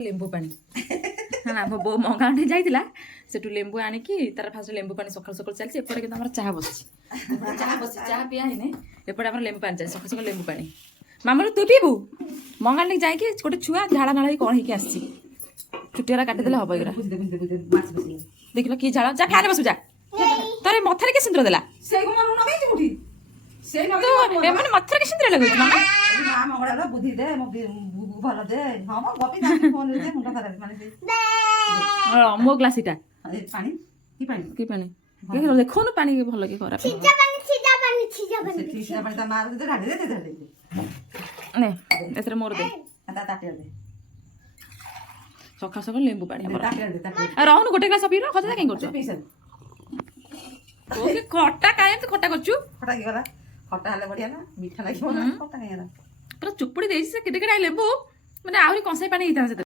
ଲେମ୍ବୁ ପାଣି ହେଲା ମୋ ବୋଉ ମଙ୍ଗାଉଣ୍ଠି ଯାଇଥିଲା ସେଠୁ ଲେମ୍ବୁ ଆଣିକି ତାର ଫାଷ୍ଟ ଲେମ୍ବୁ ପାଣି ସକାଳୁ ସକାଳୁ ଚାଲିଛି ଏପଟେ କିନ୍ତୁ ଆମର ଚାହା ବସିଛି ଚାହା ପିଆ ହେଇନି ଏପଟେ ଆମର ଲେମ୍ବୁ ପାଣି ଚାଲିଛି ସକାଳୁ ସକାଳୁ ଲେମ୍ବୁ ପାଣି ମାମୁଁ ତୁ ପିଇବୁ ମଙ୍ଗାଉଣ୍ଠି ଯାଇକି ଗୋଟେ ଛୁଆ ଝାଳ ନାଳ ହେଇକି କଣ ହେଇକି ଆସିଛି ଚୁଟିରା କାଟିଦେଲେ ହବ ଏଗୁରା ଦେଖିଲ କି ଝାଳ ଯା ଫ୍ୟାନରେ ବସୁ ଯା ତୋର ମଥାରେ କି ସିନ୍ଦୁର ଦେଲା ଏମାନେ ମଥାରେ କି ସିନ୍ଦୁର ଲଗେଇଛୁ ମାମା ବୁଦ୍ଧି ଦେ ଭଲ ଦେ ହଁ ଗପି ମୁଣ୍ଡ ଖରାପ ମାନେ ମୋ ଗ୍ଲାସିଟା ପାଣି କି ପାଣି କି ପାଣି ଦେଖୁନୁ ପାଣି ଭଲ କି ଖରାପ ନେ ଏଥିରେ ମୋର ଦେ ସକାଳୁ ସକାଳୁ ଲେମ୍ବୁ ପାଣି ରହୁନୁ ଗୋଟେ ଗ୍ଲାସ ପିଇର ଖଟା କାଇଁ କରୁଛୁ ଖଟା କାଇଁ ଏମିତି ଖଟା କରୁଛୁ ଖଟା କି ଗଲା ଖଟା ହେଲେ ବଢିଆ ନା ମିଠା ଲାଗିବ ନା ଖଟା କାଇଁ ହେଲା ପୁରା ଚୁପୁଡ଼ି ଦେଇଛି ସେ କେତେ କେତେ ଲେମ୍ବୁ ମାନେ ଆହୁରି କଂସାଇ ପାଣି ହେଇଥାନ୍ତା